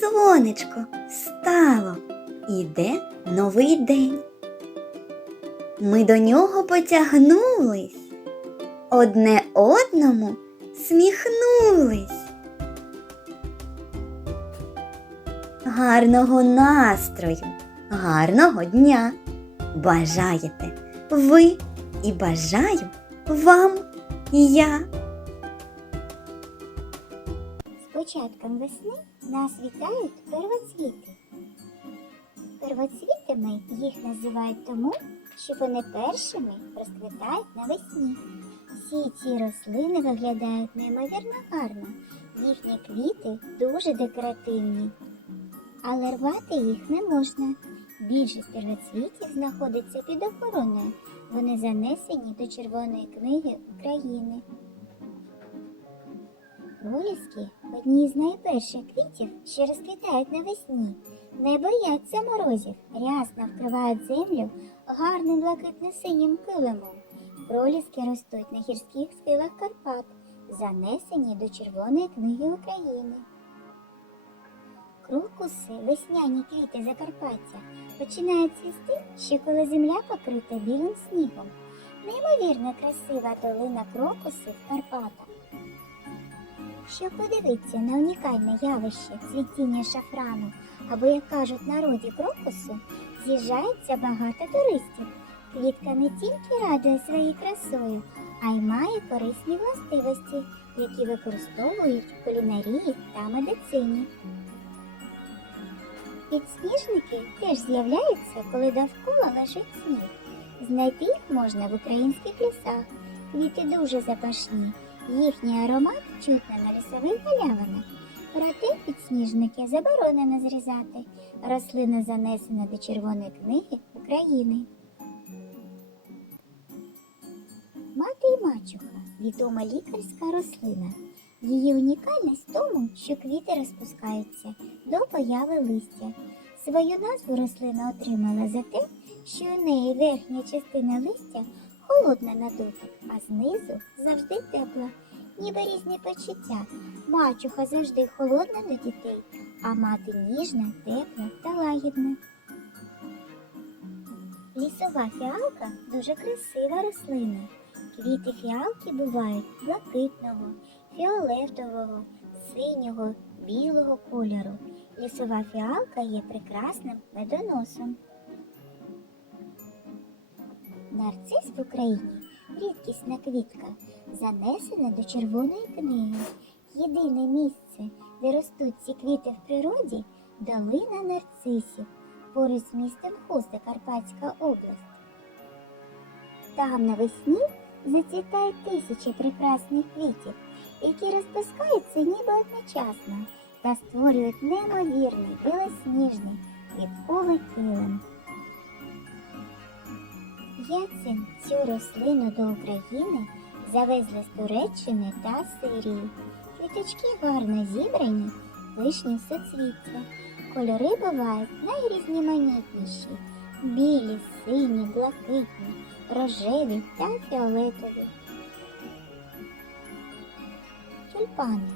сонечко встало, іде новий день. Ми до нього потягнулись, одне одному сміхнулись. Гарного настрою, гарного дня! Бажаєте ви і бажаю вам я. З початком весни нас вітають первоцвіти. Первоцвітами їх називають тому, що вони першими розквітають навесні. Всі ці рослини виглядають неймовірно гарно. Їхні квіти дуже декоративні. Але рвати їх не можна. Більшість первоцвітів знаходиться під охороною. Вони занесені до Червоної книги України. Проліски одні з найперших квітів, що розквітають навесні. Не бояться морозів, рясно вкривають землю гарним блакитно-синім килимом. Проліски ростуть на гірських схилах Карпат, занесені до Червоної книги України. Крокуси, весняні квіти Закарпаття, починають цвісти ще коли земля покрита білим снігом. Неймовірно красива долина крокуси в Карпатах. Щоб подивитися на унікальне явище цвітіння шафрану, або, як кажуть народі крокусу, з'їжджається багато туристів. Квітка не тільки радує своєю красою, а й має корисні властивості, які використовують в кулінарії та медицині. Підсніжники теж з'являються, коли довкола лежить сніг. Знайти їх можна в українських лісах. Квіти дуже запашні. Їхній аромат чутно на лісових галявинах. Проте підсніжники заборонено зрізати. Рослина занесена до Червоної книги України. Мати і мачуха відома лікарська рослина. Її унікальність в тому, що квіти розпускаються до появи листя. Свою назву рослина отримала за те, що у неї верхня частина листя холодна на дотик, а знизу завжди тепла, ніби різні почуття. Мачуха завжди холодна до дітей, а мати ніжна, тепла та лагідна. Лісова фіалка дуже красива рослина. Квіти фіалки бувають блакитного, фіолетового, синього, білого кольору. Лісова фіалка є прекрасним медоносом. Нарцис в Україні рідкісна квітка, занесена до Червоної книги. Єдине місце, де ростуть ці квіти в природі долина нарцисів, поруч з містом Хуста, Карпатська область. Там навесні зацвітають тисячі прекрасних квітів, які розпускаються ніби одночасно та створюють неймовірний білосніжний квітковий килим. Яцин цю рослину до України завезли з Туреччини та Сирії. Квіточки гарно зібрані, пишні в соцвіття. Кольори бувають найрізноманітніші білі, сині, блакитні, рожеві та фіолетові. Тюльпани.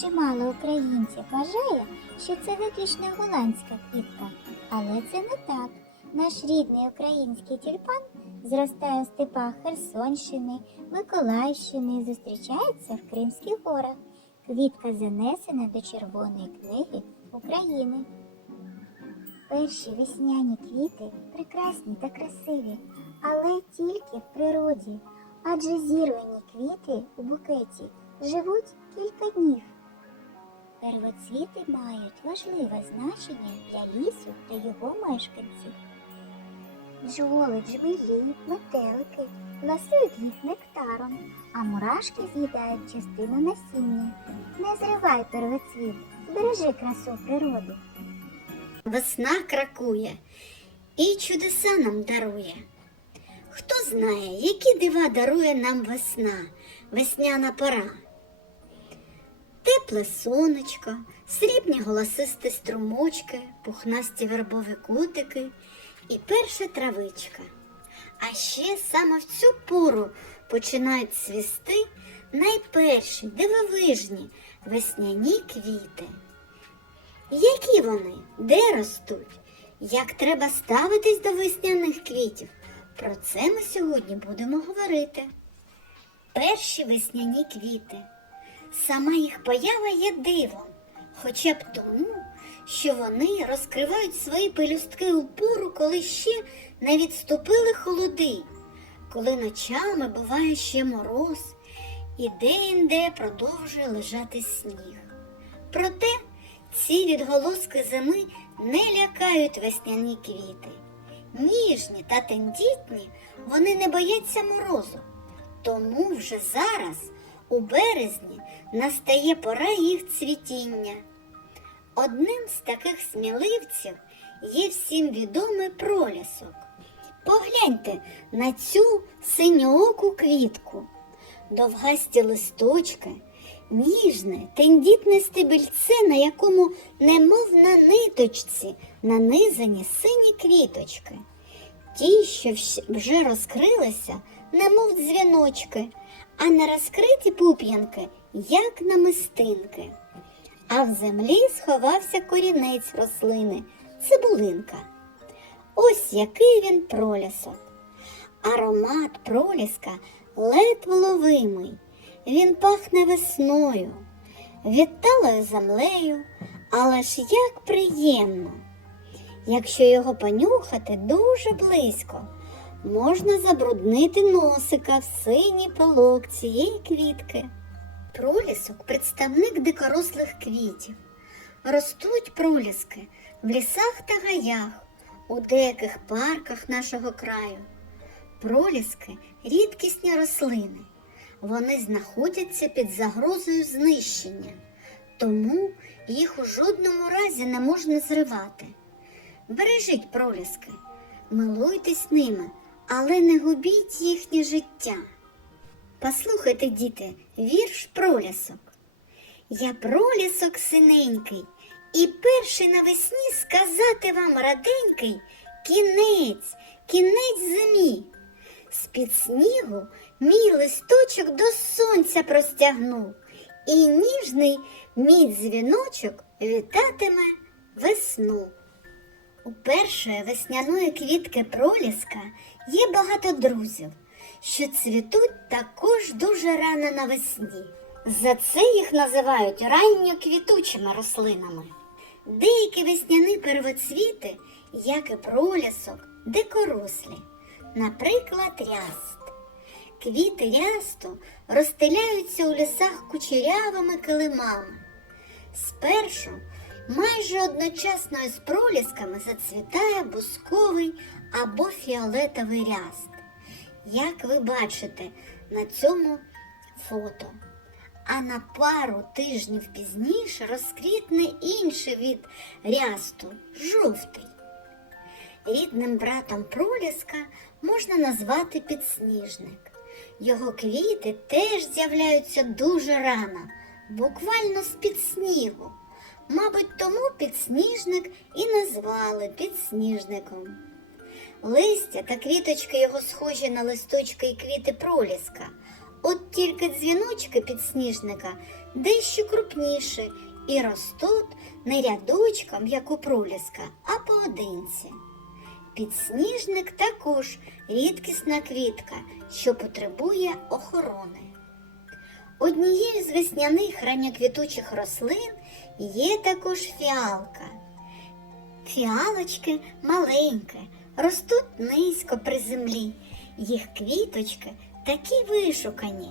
Чимало українців вважає, що це виключно голландська квітка, але це не так. Наш рідний український тюльпан зростає у степах Херсонщини, Миколаївщини зустрічається в Кримських горах. Квітка занесена до Червоної книги України. Перші весняні квіти прекрасні та красиві, але тільки в природі, адже зірвані квіти у букеті живуть кілька днів. Первоцвіти мають важливе значення для лісу та його мешканців. Бджоли, джмелі, метелики ласують їх нектаром, а мурашки з'їдають частину насіння. Не зривай первоцвіт, збережи красу природи. Весна кракує і чудеса нам дарує. Хто знає, які дива дарує нам весна, весняна пора. Тепле сонечко, срібні голосисті струмочки, пухнасті вербові кутики і перша травичка. А ще саме в цю пору починають цвісти найперші дивовижні весняні квіти. Які вони? Де ростуть? Як треба ставитись до весняних квітів? Про це ми сьогодні будемо говорити. Перші весняні квіти. Сама їх поява є дивом, хоча б тому, що вони розкривають свої пелюстки у пору, коли ще не відступили холоди, коли ночами буває ще мороз, і де-інде продовжує лежати сніг. Проте ці відголоски зими не лякають весняні квіти. Ніжні та тендітні вони не бояться морозу. Тому вже зараз, у березні, настає пора їх цвітіння. Одним з таких сміливців є всім відомий пролісок. Погляньте на цю синьооку квітку, довгасті листочки, ніжне, тендітне стебельце, на якому, немов на ниточці, нанизані сині квіточки. Ті, що вже розкрилися, немов дзвіночки, а не розкриті пуп'янки, як намистинки. А в землі сховався корінець рослини, цибулинка. Ось який він пролісок. Аромат проліска ледве ловимий. Він пахне весною, відталою землею, але ж як приємно. Якщо його понюхати дуже близько, можна забруднити носика в синій пилок цієї квітки. Пролісок представник дикорослих квітів. Ростуть проліски в лісах та гаях, у деяких парках нашого краю. Проліски рідкісні рослини. Вони знаходяться під загрозою знищення, тому їх у жодному разі не можна зривати. Бережіть проліски, милуйтесь ними, але не губіть їхнє життя. Послухайте, діти, вірш пролісок. Я пролісок синенький, і перший навесні сказати вам раденький кінець, кінець зимі. З-під снігу мій листочок до сонця простягнув, і ніжний мій дзвіночок вітатиме весну. У першої весняної квітки проліска є багато друзів, що цвітуть також дуже рано навесні. За це їх називають ранньоквітучими рослинами. Деякі весняні первоцвіти, як і пролісок, дикорослі, наприклад, ряст. Квіти рясту розстеляються у лісах кучерявими килимами. Спершу майже одночасно із пролісками зацвітає бусковий або фіолетовий ряст. Як ви бачите на цьому фото. А на пару тижнів пізніше розквітне інший від рясту жовтий. Рідним братом проліска можна назвати підсніжник. Його квіти теж з'являються дуже рано, буквально з-під снігу. Мабуть, тому підсніжник і назвали підсніжником. Листя та квіточки його схожі на листочки і квіти проліска. От тільки дзвіночки підсніжника дещо крупніші і ростуть не рядочком, як у проліска, а поодинці. Підсніжник також рідкісна квітка, що потребує охорони. Однією з весняних ранньоквітучих рослин є також фіалка. Фіалочки маленькі, ростуть низько при землі. Їх квіточки такі вишукані.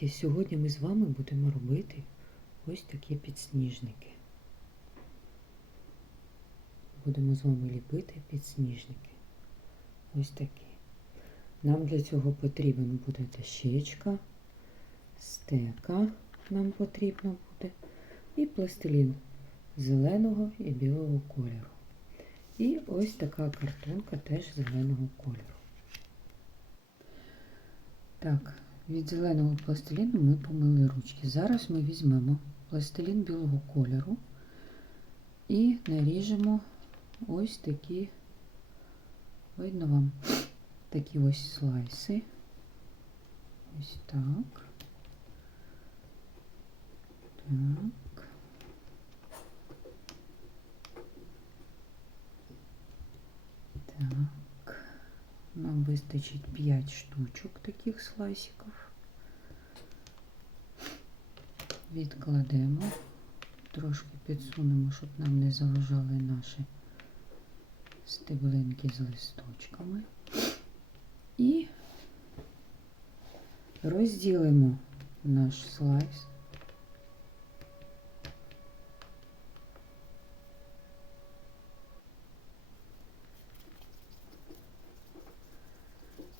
Дітки, сьогодні ми з вами будемо робити ось такі підсніжники. Будемо з вами ліпити підсніжники. Ось такі. Нам для цього потрібен буде дощечка, стека нам потрібно буде, і пластилін зеленого і білого кольору. І ось така картонка теж зеленого кольору. Так, від зеленого пластиліну ми помили ручки. Зараз ми візьмемо пластилін білого кольору і наріжемо ось такі, видно вам, такі ось слайси. Ось так. Так. Так. Нам вистачить 5 штучок таких слайсиків. Відкладемо, трошки підсунемо, щоб нам не заважали наші стеблинки з листочками. І розділимо наш слайс.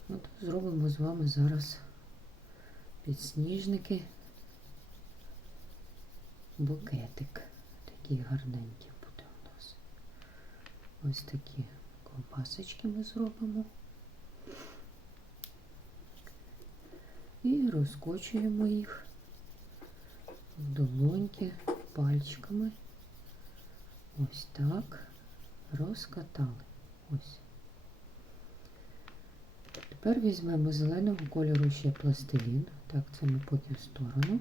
От зробимо з вами зараз підсніжники, букетик. Такий гарненький буде у нас. Ось такі ковбасочки ми зробимо. І розкочуємо їх в долоньки пальчиками. Ось так. Розкатали. Ось. Тепер візьмемо зеленого кольору ще пластилін. Так, це ми поки в сторону.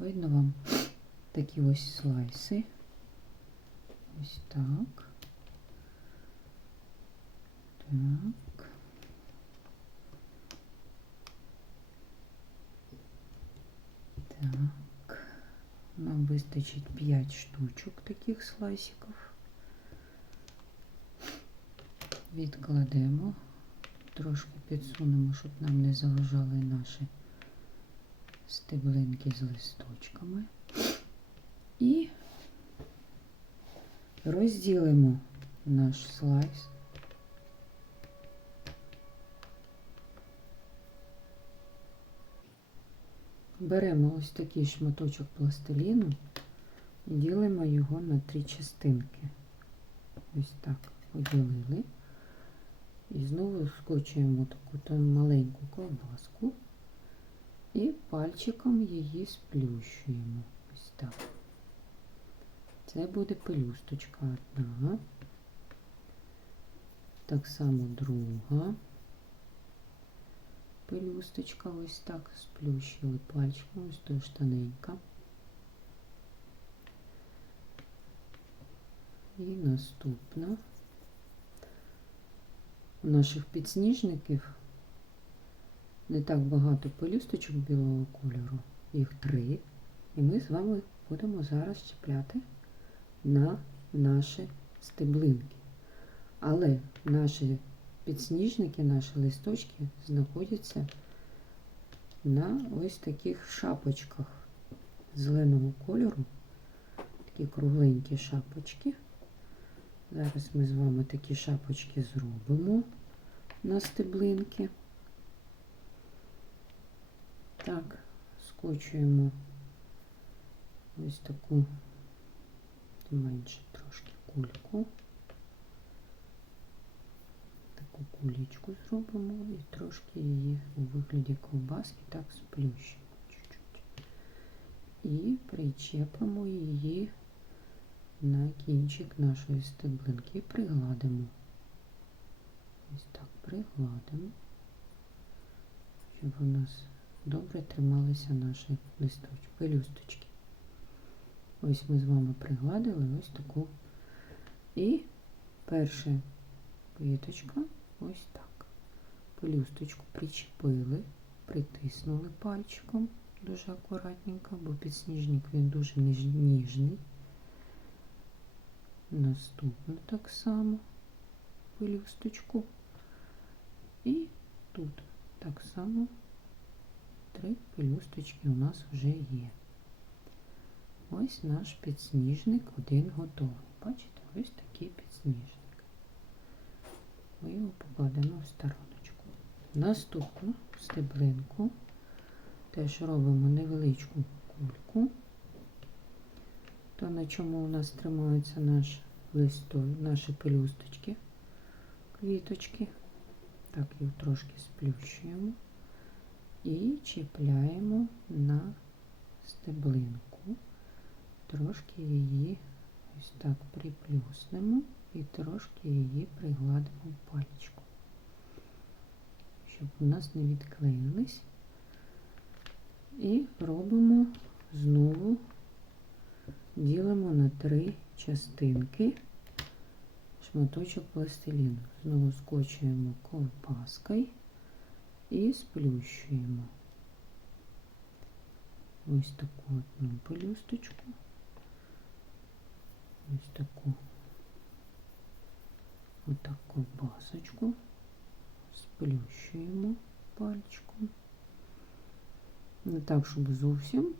Видно вам такі ось слайси. Ось так. Так. Так. Нам вистачить 5 штучок таких слайсиків. Відкладемо. Трошки підсунемо, щоб нам не заважали наші стеблинки з листочками. І розділимо наш слайс. Беремо ось такий шматочок пластиліну і ділимо його на три частинки. Ось так поділили. І знову скочуємо таку маленьку ковбаску і пальчиком її сплющуємо. Ось так. Це буде пелюсточка одна. Так само друга. Пелюсточка ось так сплющили пальчиком, ось то штаненька. І наступна. У наших підсніжників не так багато пелюсточок білого кольору, їх три. І ми з вами будемо зараз чіпляти на наші стеблинки. Але наші підсніжники, наші листочки знаходяться на ось таких шапочках зеленого кольору. Такі кругленькі шапочки. Зараз ми з вами такі шапочки зробимо на стеблинки. Так, скочуємо ось таку менше трошки кульку. Таку кулічку зробимо і трошки її у вигляді ковбаски так сплющимо чуть-чуть. І причепимо її на кінчик нашої стеблинки і пригладимо. Ось так пригладимо, щоб у нас добре трималися наші листочки, пелюсточки. Ось ми з вами пригладили ось таку. І перша квіточка ось так. Пелюсточку причепили, притиснули пальчиком дуже акуратненько, бо підсніжник він дуже ніж- ніжний. Наступну так само пелюсточку. І тут так само три пелюсточки у нас вже є. Ось наш підсніжник один готовий. Бачите, ось такий підсніжник. Ми його покладемо в стороночку. Наступну стеблинку теж робимо невеличку кульку. То на чому у нас тримаються наш листо, наші пелюсточки, квіточки. Так, їх трошки сплющуємо і чіпляємо на стеблинку. Трошки її ось так приплюснемо. і трошки її пригладимо пальчиком, щоб у нас не відклеїлись. І робимо знову, ділимо на три частинки шматочок пластиліну. Знову скочуємо ковпаскою і сплющуємо. Ось таку одну пелюсточку. Ось таку отак ковбасочку. Сплющуємо пальчиком. Не так, щоб зовсім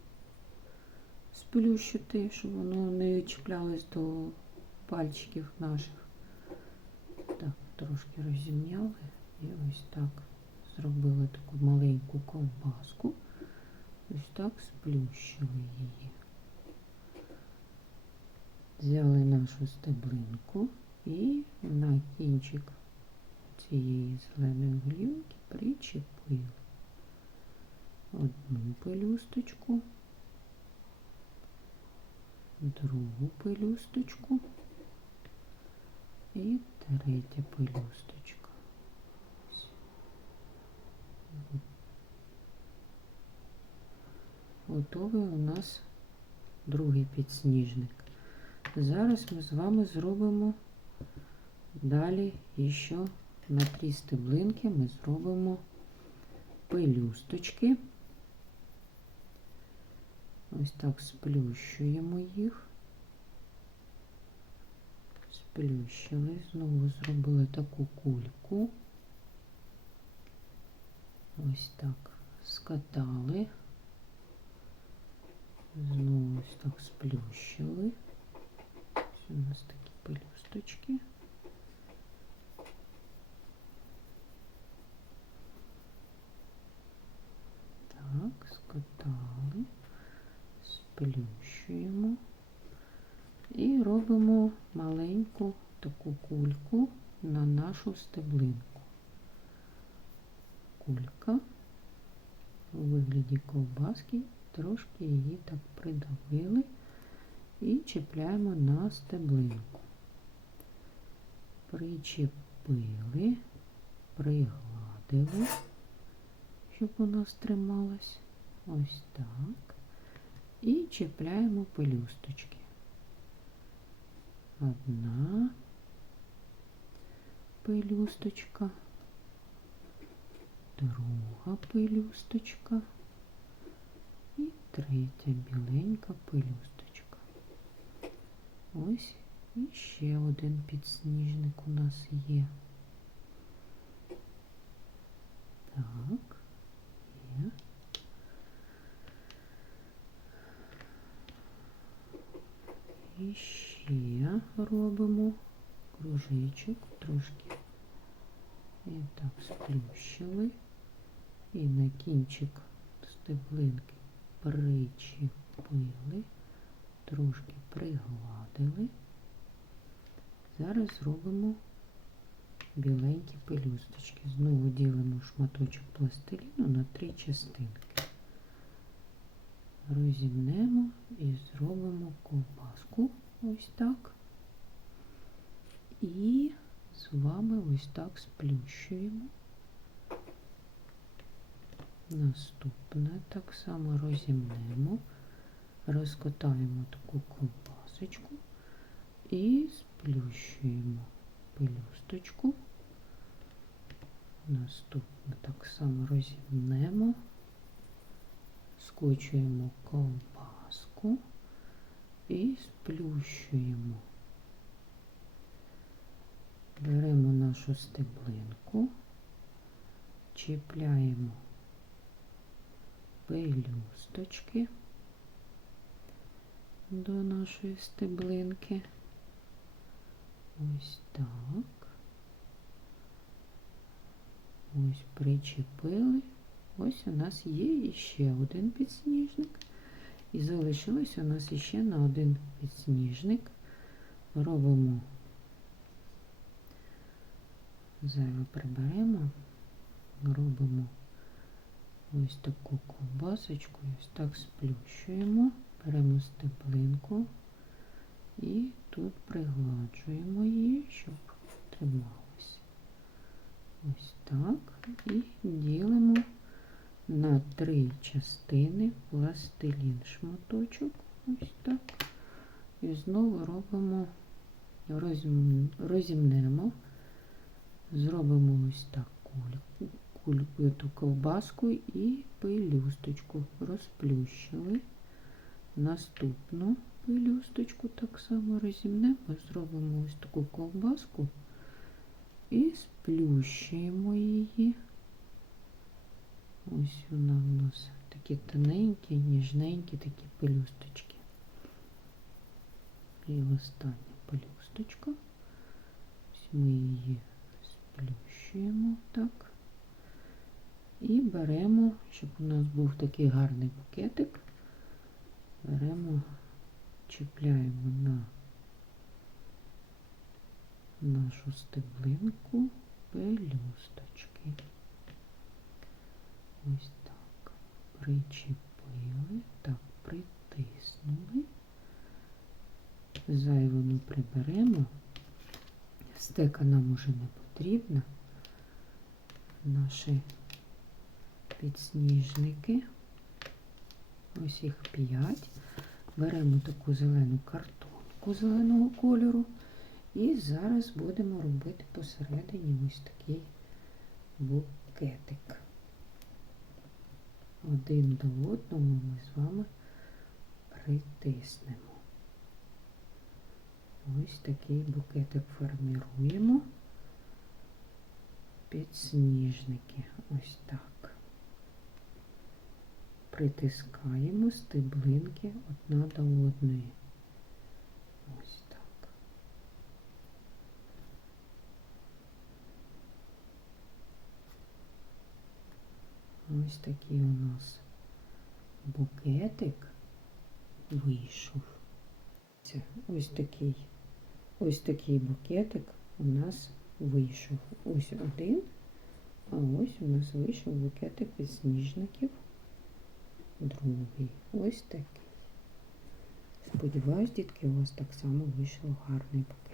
сплющити, щоб воно не чіплялось до пальчиків наших. Так, трошки розім'яли і ось так Зробили таку маленьку ковбаску. Ось так сплющили її. Взяли нашу стеблинку і на кінчик цієї зеленої голівки причепили одну пелюсточку, другу пелюсточку і третя пелюсточка. Ось. Готовий у нас другий підсніжник. Зараз ми з вами зробимо далі ще на три стеблинки ми зробимо пелюсточки. Ось так сплющуємо їх. Сплющили, знову зробили таку кульку. Ось так скатали. Знову ось так сплющили. Ось у нас такі пелюсточки. Так, скатали, сплющуємо і робимо маленьку таку кульку на нашу стеблинку. Кулька у вигляді ковбаски, трошки її так придавили і чіпляємо на стеблинку. Причепили, пригладили щоб у нас трималась. Ось так. І чіпляємо пелюсточки. Одна пелюсточка, друга пелюсточка і третя біленька пелюсточка. Ось і ще один підсніжник у нас є. Так. Є. І ще робимо кружечок трошки. І так сплющили. І на кінчик стеблинки причепили, трошки пригладили. Зараз зробимо біленькі пелюсточки. Знову ділимо шматочок пластиліну на три частинки. Розімнемо і зробимо ковбаску ось так. І з вами ось так сплющуємо. Наступне так само розімнемо, розкотаємо таку ковбасочку і сплющуємо пелюсточку. Наступне так само розімнемо, скочуємо ковбаску і сплющуємо. Беремо нашу стеблинку, чіпляємо пелюсточки до нашої стеблинки. Ось так. Ось причепили. Ось у нас є іще один підсніжник. І залишилось у нас іще на один підсніжник. Робимо зайве приберемо, робимо ось таку ковбасочку, ось так сплющуємо, беремо стеблинку І тут пригладжуємо її, щоб трималась. Ось так. І ділимо на три частини пластилін шматочок. Ось так. І знову робимо, розім- розімнемо, зробимо ось так кульку, ту ковбаску і пелюсточку розплющили. Наступну пелюсточку так само розімнемо, зробимо ось таку ковбаску і сплющуємо її. Ось вона в нас такі тоненькі, ніжненькі такі пелюсточки. І остання пелюсточка. Ось ми її сплющуємо так. І беремо, щоб у нас був такий гарний букетик. Беремо, чіпляємо на нашу стеблинку пелюсточки. Ось так. Причепили, так, притиснули. Зайвину приберемо. Стека нам уже не потрібна. Наші підсніжники. Ось їх 5. Беремо таку зелену картонку зеленого кольору. І зараз будемо робити посередині ось такий букетик. Один до одного ми з вами притиснемо. Ось такий букетик форміруємо. Підсніжники. Ось так. Притискаємо стеблинки одна до одної. Ось так. Ось такий у нас букетик вийшов. Ось такий, ось такий букетик у нас вийшов. Ось один, а ось у нас вийшов букетик підсніжників. Другий. Ось такий. Сподіваюсь, дітки, у вас так само вийшло гарний букет.